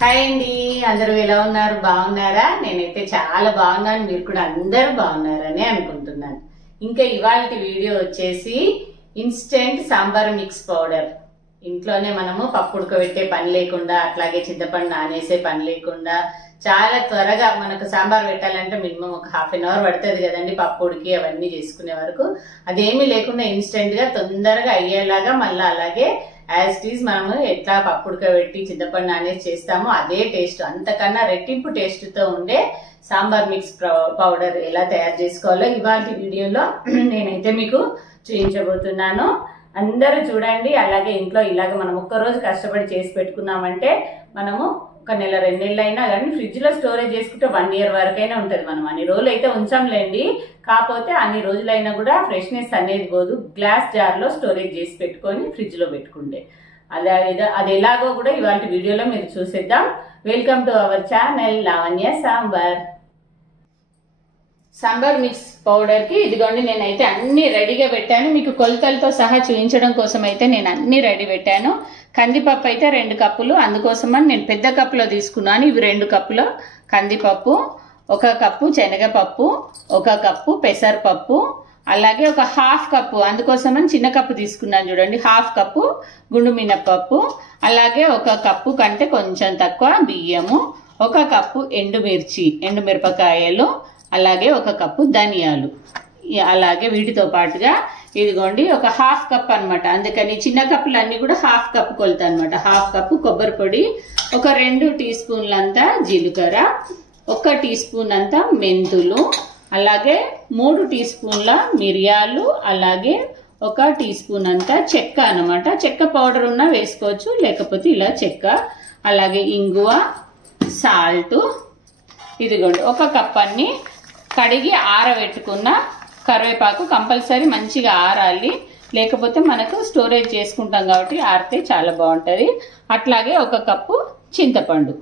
Hi అండి, అందరూ ఎలా ఉన్నారు? బాగున్నారా? నేనైతే చాలా బాగున్నాను. మీరు కూడా అందరూ బాగున్నారని అనుకుంటున్నాను. ఇంకా ఇవాళ వీడియో వచ్చేసి ఇన్స్టెంట్ సాంబార్ మిక్స్ పౌడర్. ఇంట్లోనే మనము పప్పు ఉడకబెట్టే పని లేకుండా, అట్లాగే చింతపండు నానేసే పని లేకుండా చాలా త్వరగా మనకు సాంబార్ పెట్టాలంటే మినిమం ఒక హాఫ్ అన్ అవర్ పడుతుంది కదండి, పప్పు ఉడికి అవన్నీ చేసుకునే వరకు. అదేమీ లేకుండా ఇన్స్టెంట్ గా తొందరగా అయ్యేలాగా, మళ్ళీ అలాగే యాజ్ ఇట్ ఈజ్ మనము ఎట్లా పప్పు ఉడకబెట్టి చింతపండు నానేసి చేస్తామో అదే టేస్ట్, అంతకన్నా రెట్టింపు టేస్ట్ తో ఉండే సాంబార్ మిక్స్ పౌడర్ ఎలా తయారు చేసుకోవాలో ఇవాళ వీడియోలో నేనైతే మీకు చూపించబోతున్నాను. అందరూ చూడండి. అలాగే ఇంట్లో ఇలాగ మనం ఒక్కరోజు కష్టపడి చేసి పెట్టుకున్నామంటే మనము ఒక నెల 2 నెలలు అయినా కానీ ఫ్రిడ్జ్ లో స్టోరేజ్ చేసుకుంటే 1 year వరకైనా ఉంటుంది. మనం అన్ని రోజులు అయితే ఉంచాంలేండి, కాకపోతే అన్ని రోజులైనా కూడా ఫ్రెష్నెస్ అనేది పోదు. గ్లాస్ జార్ లో స్టోరేజ్ చేసి పెట్టుకొని ఫ్రిడ్జ్ లో పెట్టుకుంటే అది ఎలాగో కూడా ఇవాళ వీడియోలో మీరు చూసేద్దాం. Welcome to our channel Lavanya sambar. Sambar mix powder కి ఇదిగోండి, నేనైతే అన్ని రెడీగా పెట్టాను. మీకు కొలతలతో సహా చూపించడం కోసం అయితే నేను అన్ని రెడీ పెట్టాను. కందిపప్పు అయితే 2 కప్పులు, అందుకోసమని నేను పెద్ద కప్పులో తీసుకున్నాను. ఇవి 2 కప్పుల కందిపప్పు, 1 కప్పు శనగపప్పు, 1 కప్పు పెసరపప్పు, అలాగే ఒక హాఫ్ కప్పు, అందుకోసమని చిన్న కప్పు తీసుకున్నాను చూడండి, హాఫ్ కప్పు గుండు మినపప్పు, అలాగే 1 కప్పు కంటే కొంచెం తక్కువ బియ్యము, 1 కప్పు ఎండుమిరపకాయలు, అలాగే 1 కప్పు ధనియాలు. అలాగే వీటితో పాటుగా ఇదిగోండి ఒక హాఫ్ కప్ అనమాట. అందుకని చిన్న కప్పులు అన్ని కూడా హాఫ్ కప్ కొలత అనమాట. హాఫ్ కప్పు కొబ్బరి పొడి, ఒక 2 టీ స్పూన్లంతా జీలకర్ర, 1 టీ స్పూన్ అంతా మెంతులు, అలాగే 3 టీ స్పూన్ల మిరియాలు, అలాగే 1 టీ స్పూన్ అంతా చెక్క అనమాట. చెక్క పౌడర్ ఉన్నా వేసుకోవచ్చు, లేకపోతే ఇలా చెక్క, అలాగే ఇంగువ, సాల్ట్. ఇదిగోండి 1 కప్ అన్ని కడిగి ఆరబెట్టుకున్న కరివేపాకు, కంపల్సరీ మంచిగా ఆరాలి, లేకపోతే మనకు స్టోరేజ్ చేసుకుంటాం కాబట్టి ఆరితే చాలా బాగుంటుంది. అట్లాగే 1 కప్పు చింతపండు,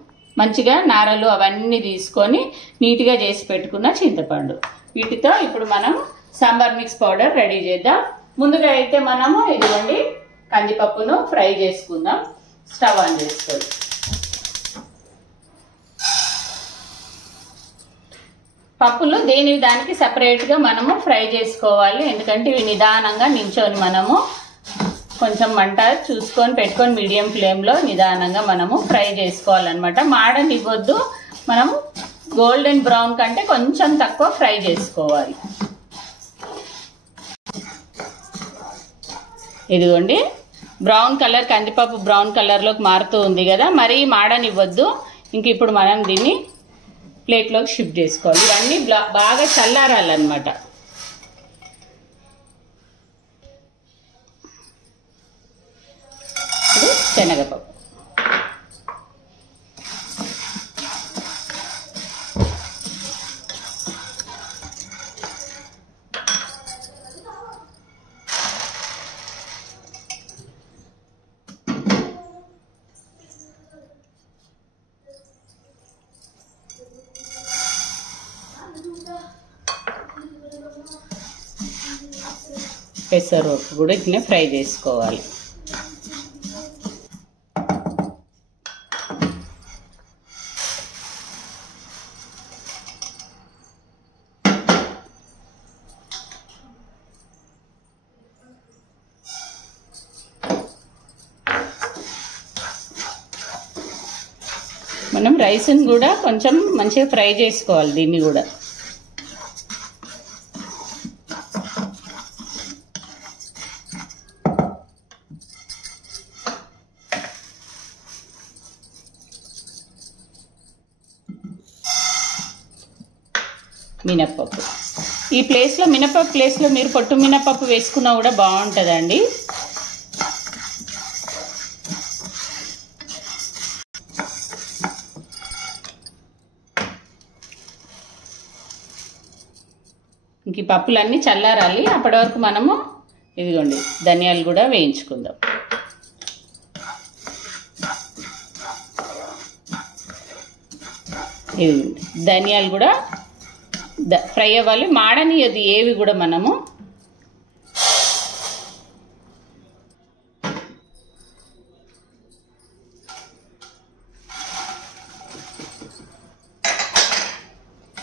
మంచిగా నారలు అవన్నీ తీసుకొని నీట్గా చేసి పెట్టుకున్న చింతపండు. వీటితో ఇప్పుడు మనం సాంబార్ మిక్స్ పౌడర్ రెడీ చేద్దాం. ముందుగా అయితే మనము ఇదిగోండి కందిపప్పును ఫ్రై చేసుకుందాం. స్టవ్ ఆన్ చేసుకోండి. పప్పులు దేని దానికి సెపరేట్ గా మనము ఫ్రై చేసుకోవాలి, ఎందుకంటే ఇవి నిదానంగా నించొని మనము కొంచెం మంట చూసుకొని పెట్టుకొని మీడియం ఫ్లేమ్ లో నిదానంగా మనము ఫ్రై చేసుకోవాలన్నమాట. మాడనివ్వద్దు, మనము గోల్డెన్ బ్రౌన్ కంటే కొంచెం తక్కువ ఫ్రై చేసుకోవాలి. ఇదిగోండి బ్రౌన్ కలర్, కందిపప్పు బ్రౌన్ కలర్ లోకి మారుతూ ఉంది కదా, మరీ మాడనివ్వద్దు. ఇంక ఇప్పుడు మనం దీన్ని ప్లేట్లోకి షిఫ్ట్ చేసుకోవాలి. ఇవన్నీ బాగా చల్లారాలన్నమాట. ఇప్పుడు శనగపప్పు, పెసరపప్పు కూడా ఇట్లా ఫ్రై చేసుకోవాలి. మనం రైస్ని కూడా కొంచెం మంచిగా ఫ్రై చేసుకోవాలి. దీన్ని కూడా మినప్పప్పు, ఈ ప్లేస్లో మినపప్పు ప్లేస్లో మీరు పొట్టు మినపప్పు వేసుకున్నా కూడా బాగుంటుందండి. ఇంక ఈ పప్పులన్నీ చల్లారాలి. అప్పటి వరకు మనము ఇదిగోండి ధనియాలు కూడా వేయించుకుందాం. ఇదిగోండి ధనియాలు కూడా ఫ్రై అవ్వాలి, మాడనియది ఏవి కూడా మనము.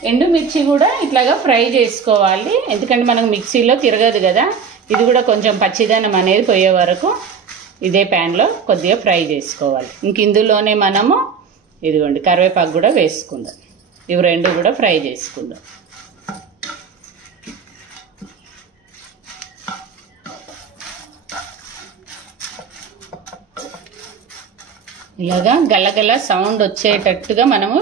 ఎండుమిర్చి కూడా ఇట్లాగా ఫ్రై చేసుకోవాలి, ఎందుకంటే మనకు మిక్సీలో తిరగదు కదా. ఇది కూడా కొంచెం పచ్చిదనం అనేది పోయే వరకు ఇదే ప్యాన్లో కొద్దిగా ఫ్రై చేసుకోవాలి. ఇంక ఇందులోనే మనము ఇదిగోండి కరివేపాకు కూడా వేసుకుందాం. ఇవి రెండు కూడా ఫ్రై చేసుకుందాం. ఇలాగా గల్లగల్ల సౌండ్ వచ్చేటట్టుగా మనము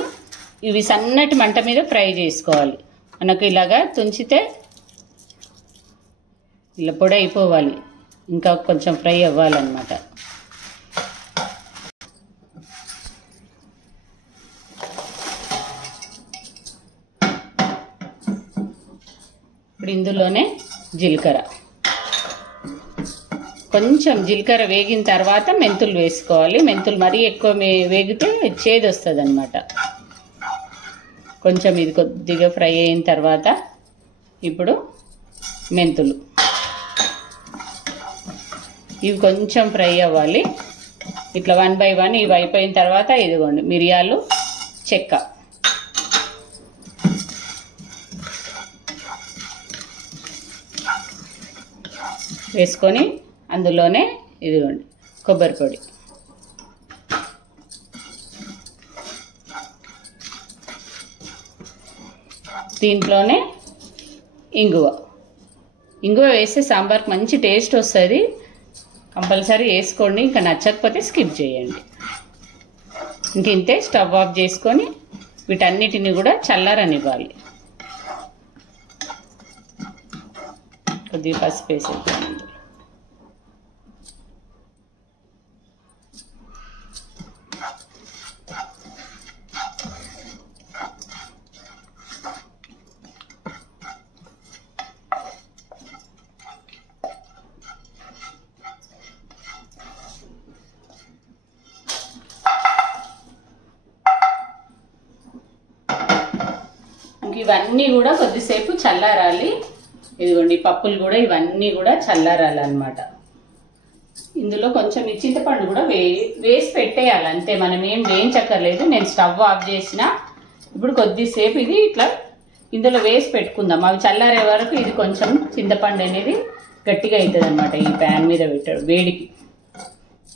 ఇవి సన్నటి మంట మీద ఫ్రై చేసుకోవాలి. మనకు ఇలాగా తుంచితే ఇలా పొడి అయిపోవాలి, ఇంకా కొంచెం ఫ్రై అవ్వాలన్నమాట. ఇప్పుడు ఇందులోనే జీలకర్ర, కొంచెం జీలకర్ర వేగిన తర్వాత మెంతులు వేసుకోవాలి. మెంతులు మరీ ఎక్కువ వేగితే చేదు వస్తుంది అన్నమాట. కొంచెం ఇది కొద్దిగా ఫ్రై అయిన తర్వాత ఇప్పుడు మెంతులు ఇవి కొంచెం ఫ్రై అవ్వాలి. ఇట్లా 1 by 1 ఇవి అయిపోయిన తర్వాత ఇదిగోండి మిరియాలు, చెక్క వేసుకొని అందులోనే ఇదిగోండి కొబ్బరి పొడి, దీంట్లోనే ఇంగువ వేస్తే సాంబార్కి మంచి టేస్ట్ వస్తుంది. కంపల్సరీ వేసుకోండి, ఇంకా నచ్చకపోతే స్కిప్ చేయండి. ఇంక ఇంతే, స్టవ్ ఆఫ్ చేసుకొని వీటన్నిటిని కూడా చల్లారనివ్వాలి. కొద్దిగా పసుపు వేసేద్దాం. ఇవన్నీ కూడా కొద్దిసేపు చల్లారాలి. ఇదిగోండి పప్పులు కూడా ఇవన్నీ కూడా చల్లారాలన్నమాట. ఇందులో కొంచెం ఈ చింతపండు కూడా వేసి పెట్టేయాలి అంతే, మనం ఏం వేయించక్కర్లేదు. నేను స్టవ్ ఆఫ్ చేసిన ఇప్పుడు కొద్దిసేపు ఇది ఇట్లా ఇందులో వేసి పెట్టుకుందాం. అవి చల్లారే వరకు ఇది కొంచెం చింతపండు అనేది గట్టిగా అవుతుంది అన్నమాట. ఈ ప్యాన్ మీద పెట్టాడు వేడికి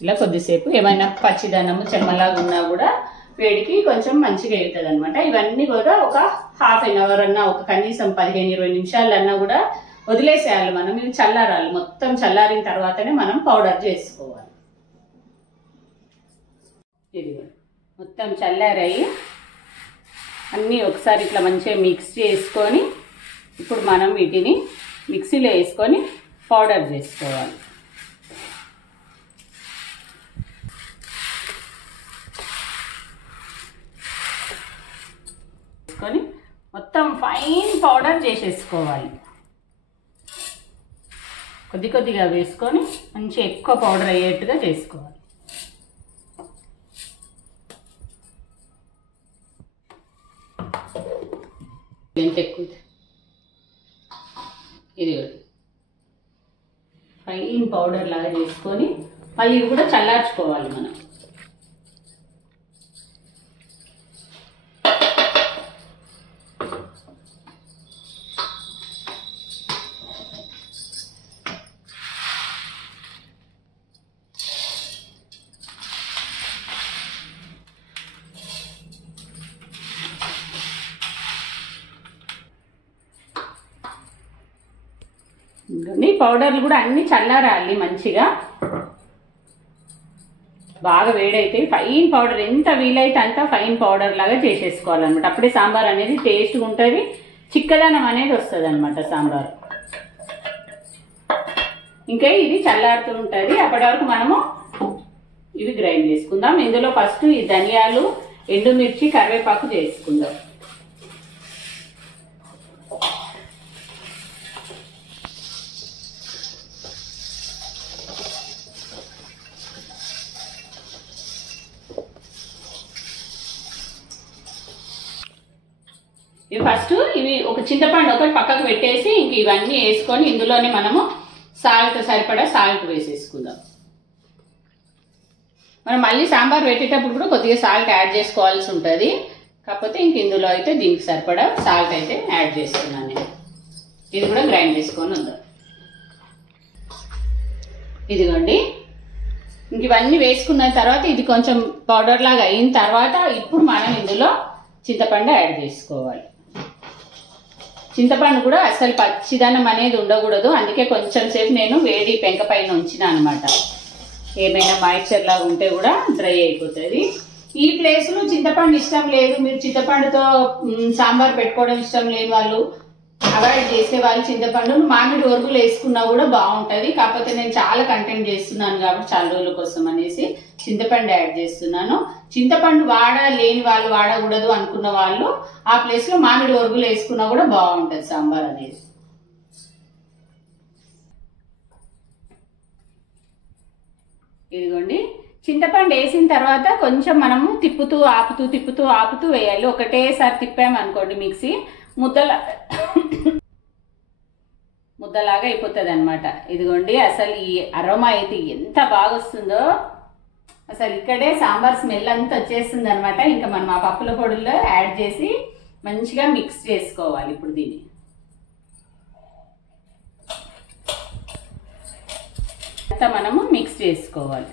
ఇలా కొద్దిసేపు ఏమైనా పచ్చిదనము చెమ్మలాగా ఉన్నా కూడా వేడికి కొంచెం మంచిగా అవుతుంది అనమాట. ఇవన్నీ కూడా ఒక ½ an hour అన్నా, ఒక కనీసం 15-20 నిమిషాలన్నా కూడా వదిలేసేయాలి మనం. ఇవి చల్లారాలి, మొత్తం చల్లారిన తర్వాతనే మనం పౌడర్ చేసుకోవాలి. ఇది మొత్తం చల్లారాయి అన్నీ ఒకసారి ఇట్లా మంచిగా మిక్స్ చేసుకొని ఇప్పుడు మనం వీటిని మిక్సీలో వేసుకొని పౌడర్ చేసుకోవాలి. మొత్తం ఫైన్ పౌడర్ చేసేసుకోవాలి. కొద్దిగా వేసుకొని మంచి ఎక్కువ పౌడర్ అయ్యేట్టుగా చేసుకోవాలి. ఎంత ఎక్కువ ఇది ఫైన్ పౌడర్ లాగా చేసుకొని మళ్ళీ ఇది కూడా చల్లార్చుకోవాలి మనం. పౌడర్లు కూడా అన్ని చల్లారాలి మంచిగా, బాగా వేడైతే ఫైన్ పౌడర్ ఎంత వీలైతే అంత ఫైన్ పౌడర్ లాగా చేసేసుకోవాలన్నమాట. అప్పుడే సాంబార్ అనేది టేస్ట్గా ఉంటుంది, చిక్కదనం అనేది వస్తుంది అనమాట సాంబార్. ఇంకా ఇది చల్లారుతూ ఉంటుంది, అప్పటి వరకు మనము ఇవి గ్రైండ్ చేసుకుందాం. ఇందులో ఫస్ట్ ఈ ధనియాలు, ఎండుమిర్చి, కరివేపాకు చేసుకుందాం. ఇవి ఫస్ట్ ఇవి ఒక చింతపండు ఒకటి పక్కకు పెట్టేసి ఇంక ఇవన్నీ వేసుకొని ఇందులోనే మనము సాల్ట్ సరిపడా సాల్ట్ వేసేసుకుందాం. మనం మళ్ళీ సాంబార్ పెట్టేటప్పుడు కూడా కొద్దిగా సాల్ట్ యాడ్ చేసుకోవాల్సి ఉంటుంది. కాకపోతే ఇంక ఇందులో అయితే దీనికి సరిపడా సాల్ట్ అయితే యాడ్ చేస్తున్నాను నేను. ఇది కూడా గ్రైండ్ చేసుకొని ఉందాం. ఇదిగోండి, ఇంక ఇవన్నీ వేసుకున్న తర్వాత ఇది కొంచెం పౌడర్ లాగా అయిన తర్వాత ఇప్పుడు మనం ఇందులో చింతపండు యాడ్ చేసుకోవాలి. చింతపండు కూడా అసలు పచ్చిదనం అనేది ఉండకూడదు, అందుకే కొంచెం సేపు నేను వేడి పెంక పైన ఉంచిన అనమాట. ఏమైనా మాయిశ్చర్ లాగా ఉంటే కూడా డ్రై అయిపోతుంది. ఈ ప్లేస్లో చింతపండు ఇష్టం లేదు, మీరు చింతపండుతో సాంబార్ పెట్టుకోవడం ఇష్టం లేని వాళ్ళు, అవాయిడ్ చేసే వాళ్ళు చింతపండును మామిడి ఒరుగులు వేసుకున్నా కూడా బాగుంటుంది. కాకపోతే నేను చాలా కంటెంట్ చేస్తున్నాను కాబట్టి చాలా రోజుల కోసం అనేసి చింతపండు యాడ్ చేస్తున్నాను. చింతపండు లేని వాళ్ళు, వాడకూడదు అనుకున్న వాళ్ళు ఆ ప్లేస్లో మామిడి ఒరుగులు వేసుకున్నా కూడా బాగుంటుంది సాంబార్ అనేది. ఇదిగోండి, చింతపండు వేసిన తర్వాత కొంచెం మనము తిప్పుతూ ఆపుతూ వేయాలి. ఒకటేసారి తిప్పామనుకోండి మిక్సీ ముద్దలాగా అయిపోతుంది అనమాట. ఇదిగోండి, అసలు ఈ అరోమా అయితే ఎంత బాగా వస్తుందో, అసలు ఇక్కడే సాంబార్ స్మెల్ అంతా వచ్చేస్తుంది అనమాట. ఇంకా మనం ఆ పప్పుల పొడుల్లో యాడ్ చేసి మంచిగా మిక్స్ చేసుకోవాలి. ఇప్పుడు దీన్ని అంతా మనము మిక్స్ చేసుకోవాలి.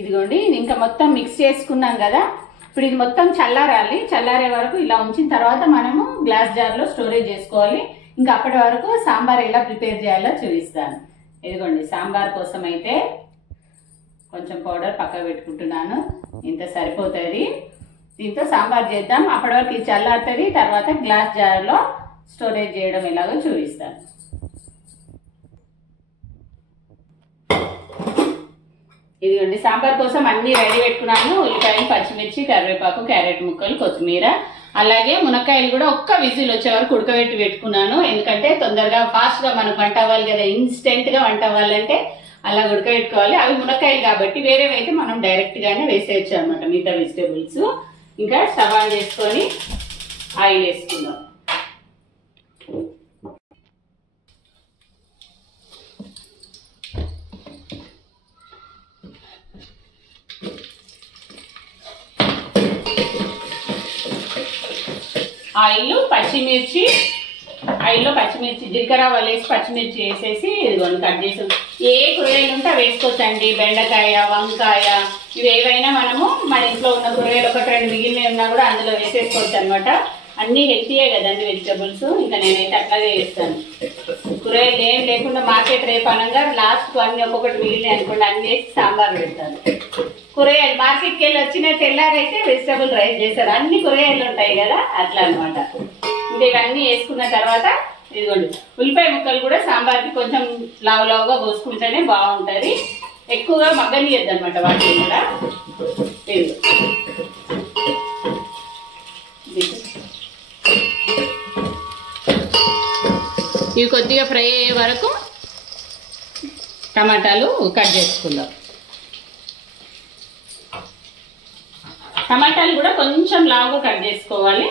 ఇదిగోండి, ఇంకా మొత్తం మిక్స్ చేసుకున్నాం కదా. ఇప్పుడు ఇది మొత్తం చల్లారాలి. చల్లారే వరకు ఇలా ఉంచిన తర్వాత మనము గ్లాస్ జార్లో స్టోరేజ్ చేసుకోవాలి. ఇంకా అప్పటి వరకు సాంబార్ ఎలా ప్రిపేర్ చేయాలో చూపిస్తాను. ఇదిగోండి, సాంబార్ కోసం అయితే కొంచెం పౌడర్ పక్కకు పెట్టుకుంటున్నాను. ఇంత సరిపోతుంది. దీంతో సాంబార్ చేద్దాం. అప్పటి వరకు ఇది చల్లారుతుంది. తర్వాత గ్లాస్ జార్లో స్టోరేజ్ చేయడం ఎలాగో చూపిస్తాను. ఇదిగోండి, సాంబార్ కోసం అన్ని రెడీ పెట్టుకున్నాను. ఉల్లిపాయలు, పచ్చిమిర్చి, కరివేపాకు, క్యారెట్ ముక్కలు, కొత్తిమీర, అలాగే మునక్కాయలు కూడా ఒక్క విజిల్ వచ్చే వరకు ఉడకబెట్టి పెట్టుకున్నాను. ఎందుకంటే తొందరగా ఫాస్ట్గా మనకు వంట అవ్వాలి కదా, ఇన్స్టెంట్గా వంట అవ్వాలంటే అలా ఉడకబెట్టుకోవాలి. అవి మునక్కాయలు కాబట్టి వేరేవైతే మనం డైరెక్ట్గానే వేసేయచ్చు అనమాట మిగతా వెజిటేబుల్స్. ఇంకా స్టవ్ ఆన్ చేసుకొని ఆయిల్ వేసుకుందాం. ఆయిల్లో పచ్చిమిర్చి జీలకర్ర వేసి పచ్చిమిర్చి వేసేసి ఇదిగోండి కట్ చేసి ఏ కూరగాయలు ఉంటే అవి వేసుకోవచ్చండి. బెండకాయ, వంకాయ, ఇవి ఏవైనా మనము మన ఇంట్లో ఉన్న కూరగాయలు ఒకటి రెండు మిగిలినవి ఉన్నా కూడా అందులో వేసేసుకోవచ్చు అనమాట. అన్నీ హెల్తీయే కదండి వెజిటబుల్స్. ఇంకా నేనైతే అట్లాగే చేస్తాను. కూరగాయలు ఏం లేకుండా మార్కెట్ రేపనంగా లాస్ట్కు అన్ని ఒక్కొక్కటి మిగిలినాయి అనుకోండి, అన్ని వేసి సాంబార్ పెడతాను. కూరగాయలు మార్కెట్కి వెళ్ళి వచ్చిన తెల్లారైతే వెజిటబుల్ రైస్ చేస్తారు. అన్ని కూరగాయలు ఉంటాయి కదా, అట్లా అనమాట. ఇంకా ఇవన్నీ వేసుకున్న తర్వాత ఇదిగోండి ఉల్లిపాయ ముక్కలు కూడా సాంబార్కి కొంచెం లావుగా కోసుకుంటేనే బాగుంటుంది. ఎక్కువగా మగ్గనియద్దు అనమాట వాటిని కూడా. ఇవి కొద్దిగా ఫ్రై అయ్యే వరకు టమాటాలు కట్ చేసుకుందాం. టమాటాలు కూడా కొంచెం లావుగా కట్ చేసుకోవాలి.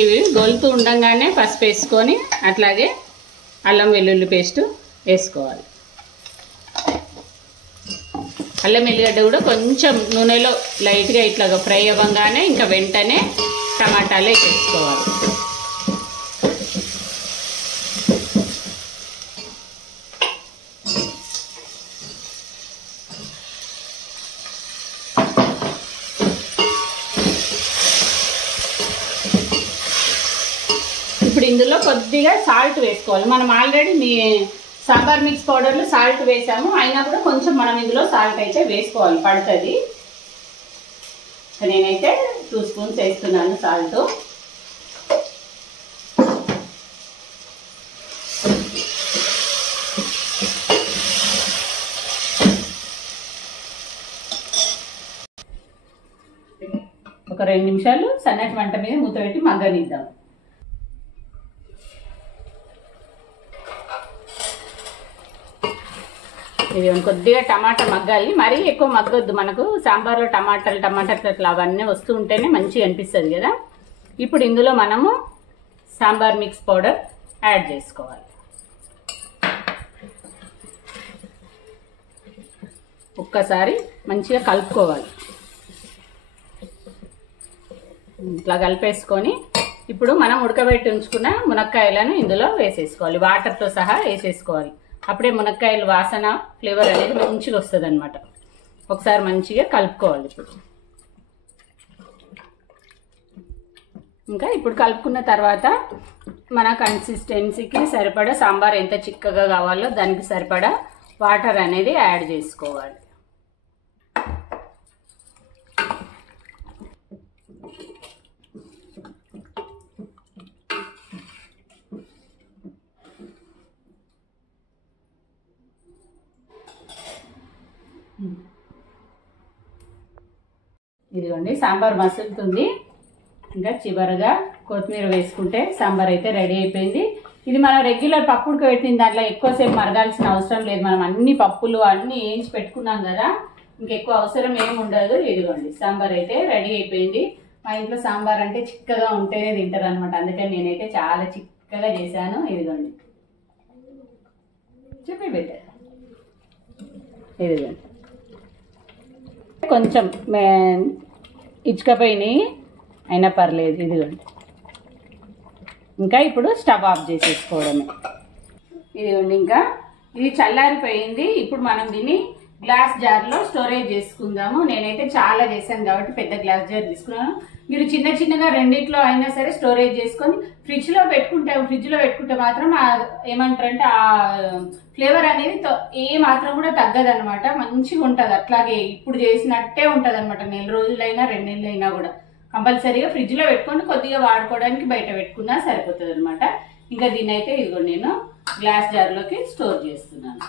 ఇవి గొలుతూ ఉండగానే పసుపు వేసుకొని అట్లాగే అల్లం వెల్లుల్లి పేస్ట్ వేసుకోవాలి. అల్లం వెల్లిగడ్డ కూడా కొంచెం నూనెలో లైట్గా ఇట్లాగా ఫ్రై అవ్వగానే ఇంకా వెంటనే టమాటాలు వేసుకోవాలి. ఇప్పుడు ఇందులో కొద్దిగా సాల్ట్ వేసుకోవాలి. మనం ఆల్రెడీ సాంబార్ మిక్స్ పౌడర్లో సాల్ట్ వేసాము, అయినా కూడా కొంచెం మనం ఇందులో సాల్ట్ అయితే వేసుకోవాలి, పడుతుంది. నేనైతే 2 స్పూన్స్ వేస్తున్నాను సాల్ట్. ఒక 2 నిమిషాలు సన్నటి మంట మీద మూత పెట్టి మగ్గనిద్దాం. ఇది కొద్దిగా టమాటా మగ్గాలి, మరీ ఎక్కువ మగ్గొద్దు. మనకు సాంబార్లో టమాటాలు అట్లా అవన్నీ వస్తూ ఉంటేనే మంచిగా అనిపిస్తుంది కదా. ఇప్పుడు ఇందులో మనము సాంబార్ మిక్స్ పౌడర్ యాడ్ చేసుకోవాలి. ఒక్కసారి మంచిగా కలుపుకోవాలి. ఇట్లా కలిపేసుకొని ఇప్పుడు మనం ఉడకబెట్టి ఉంచుకున్న మునక్కాయలను ఇందులో వేసేసుకోవాలి. వాటర్తో సహా వేసేసుకోవాలి. అప్పుడే మునక్కాయల వాసన ఫ్లేవర్ అనేది మంచిగా వస్తుంది అనమాట. ఒకసారి మంచిగా కలుపుకోవాలి. ఇప్పుడు కలుపుకున్న తర్వాత మన కన్సిస్టెన్సీకి సరిపడా సాంబార్ ఎంత చిక్కగా కావాలో దానికి సరిపడా వాటర్ అనేది యాడ్ చేసుకోవాలి. ఇదిగోండి సాంబార్ మసులుతుంది. ఇంకా చివరగా కొత్తిమీర వేసుకుంటే సాంబార్ అయితే రెడీ అయిపోయింది. ఇది మనం రెగ్యులర్ పప్పు ఉడకబెట్టిన దాంట్లో ఎక్కువసేపు మరగాల్సిన అవసరం లేదు. మనం అన్ని పప్పులు అన్ని వేయించి పెట్టుకున్నాం కదా, ఇంకెక్కువ అవసరం ఏమి ఉండదు. ఇదిగోండి సాంబార్ అయితే రెడీ అయిపోయింది. మా ఇంట్లో సాంబార్ అంటే చిక్కగా ఉంటేనే తింటారు అనమాట. అందుకని నేనైతే చాలా చిక్కగా చేశాను. ఇదిగోండి చెప్పి పెట్టారు. ఇదిగోండి కొంచెం ఇచ్చుకపోయినాయి అయినా పర్లేదు. ఇదిగోండి ఇంకా ఇప్పుడు స్టవ్ ఆఫ్ చేసేసుకోవడమే. ఇదిగోండి ఇంకా ఇది చల్లారిపోయింది. ఇప్పుడు మనం దీన్ని గ్లాస్ జార్లో స్టోరేజ్ చేసుకుందాము. నేనైతే చాలా చేశాను కాబట్టి పెద్ద గ్లాస్ జార్ తీసుకున్నాను. మీరు చిన్నగా రెండిట్లో అయినా సరే స్టోరేజ్ చేసుకొని ఫ్రిడ్జ్లో పెట్టుకుంటే మాత్రం ఏమంటారంటే ఆ ఫ్లేవర్ అనేది ఏ మాత్రం కూడా తగ్గదనమాట. మంచిగా ఉంటుంది. అట్లాగే ఇప్పుడు చేసినట్టే ఉంటుంది అనమాట. 1 నెల రోజులైనా 2 నెలలైనా కూడా కంపల్సరీగా ఫ్రిడ్జ్లో పెట్టుకొని కొద్దిగా వాడుకోవడానికి బయట పెట్టుకున్నా సరిపోతుంది అనమాట. ఇంకా దీన్ని అయితే ఇదిగో నేను గ్లాస్ జార్లోకి స్టోర్ చేస్తున్నాను.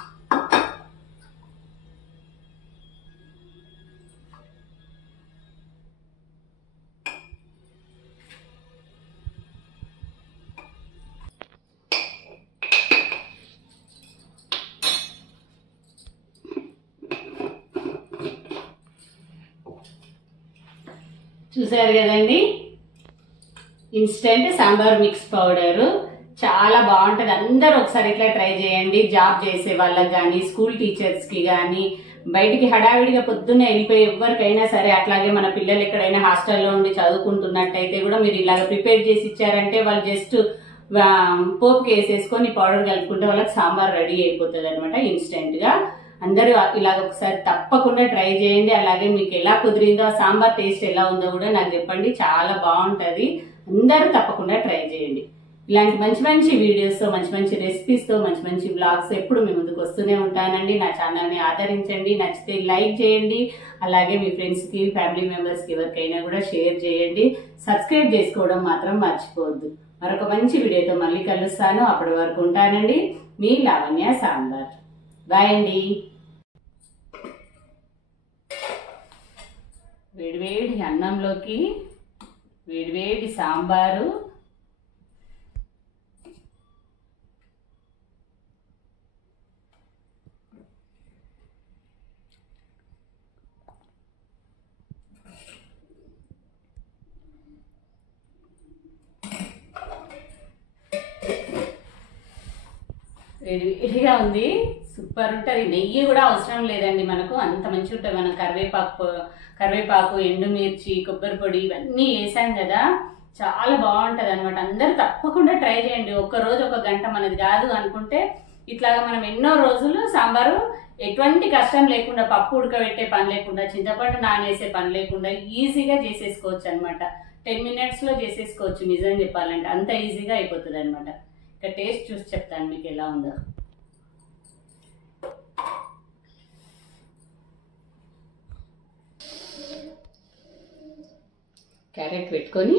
చూసారు కదండి, ఇన్స్టెంట్ సాంబార్ మిక్స్ పౌడరు చాలా బాగుంటుంది. అందరూ ఒకసారి ఇట్లా ట్రై చేయండి. జాబ్ చేసే వాళ్ళకి కానీ, స్కూల్ టీచర్స్కి కానీ, బయటికి హడావిడిగా పొద్దున్నే వెళ్ళిపోయి ఎవరికైనా సరే, అట్లాగే మన పిల్లలు ఎక్కడైనా హాస్టల్లో ఉండి చదువుకుంటున్నట్టయితే కూడా మీరు ఇలాగ ప్రిపేర్ చేసి ఇచ్చారంటే వాళ్ళు జస్ట్ పోపుకి వేసేసుకొని పౌడర్ కలుపుకుంటే వాళ్ళకి సాంబార్ రెడీ అయిపోతుంది అనమాట ఇన్స్టెంట్గా. అందరూ ఇలాగ ఒకసారి తప్పకుండా ట్రై చేయండి. అలాగే మీకు ఎలా కుదిరిందో, ఆ సాంబార్ టేస్ట్ ఎలా ఉందో కూడా నాకు చెప్పండి. చాలా బాగుంటుంది. అందరూ తప్పకుండా ట్రై చేయండి. ఇలాంటి మంచి వీడియోస్తో, మంచి రెసిపీస్తో, మంచి బ్లాగ్స్ ఎప్పుడు మీ ముందుకు వస్తూనే ఉంటానండి. నా ఛానల్ని ఆదరించండి. నచ్చితే లైక్ చేయండి. అలాగే మీ ఫ్రెండ్స్కి, ఫ్యామిలీ మెంబర్స్కి ఎవరికైనా కూడా షేర్ చేయండి. సబ్స్క్రైబ్ చేసుకోవడం మాత్రం మర్చిపోవద్దు. మరొక మంచి వీడియోతో మళ్ళీ కలుస్తాను. అప్పటి వరకు ఉంటానండి. మీ లావణ్య సాంబార్. బాయ్ అండి. వేడివేడి అన్నంలోకి వేడివేడి సాంబారు. వేడివేడిగా ఉంది. సూపర్ ఉంటుంది. నెయ్యి కూడా అవసరం లేదండి మనకు, అంత మంచిగా ఉంటుంది. మనం కరివేపాకు, ఎండుమిర్చి, కొబ్బరి పొడి ఇవన్నీ వేసాం కదా, చాలా బాగుంటుంది అనమాట. అందరూ తప్పకుండా ట్రై చేయండి. ఒక్కరోజు 1 గంట మనది కాదు అనుకుంటే ఇట్లాగా మనం ఎన్నో రోజులు సాంబారు ఎటువంటి కష్టం లేకుండా, పప్పు ఉడకబెట్టే పని లేకుండా, చింతపండు నానేసే పని లేకుండా ఈజీగా చేసేసుకోవచ్చు అనమాట. 10 minutesలో చేసేసుకోవచ్చు. నిజం చెప్పాలంటే అంత ఈజీగా అయిపోతుంది అనమాట. ఇక టేస్ట్ చూసి చెప్తాను మీకు ఎలా ఉందో. క్యారెట్ పెట్టుకొని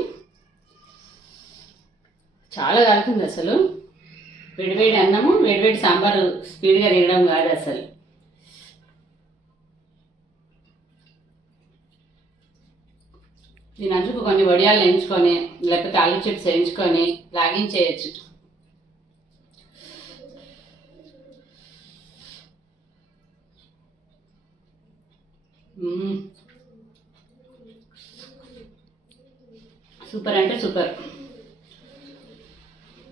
చాలా కాలుతుంది అసలు. వేడివేడి అన్నము వేడివేడి సాంబారు స్పీడ్గా తినడం కాదు అసలు. దీని అంచుకు కొన్ని వడియాలు వేయించుకొని లేకపోతే ఆలు చిప్స్ వేయించుకొని లాగించేయచ్చు. సూపర్ అంటే సూపర్.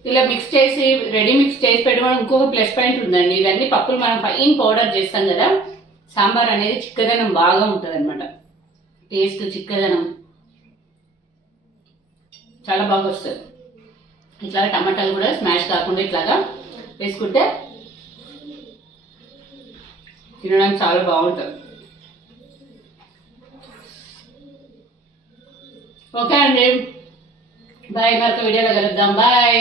ఇలా మిక్స్ చేసి రెడీ మిక్స్ చేసి పెట్టుకోవడం ఇంకొక ప్లస్ పాయింట్ ఉందండి. ఇవన్నీ పప్పులు మనం ఫైన్ పౌడర్ చేస్తాం కదా, సాంబార్ అనేది చిక్కదనం బాగా ఉంటుంది అనమాట. టేస్ట్ చిక్కదనం చాలా బాగా వస్తుంది. ఇట్లాగా టమాటాలు కూడా స్మాష్ కాకుండా ఇట్లాగా వేసుకుంటే తినడానికి చాలా బాగుంటుంది. ఓకే అండి, బాయ్. మరొక వీడియోలో కలుద్దాం. బాయ్.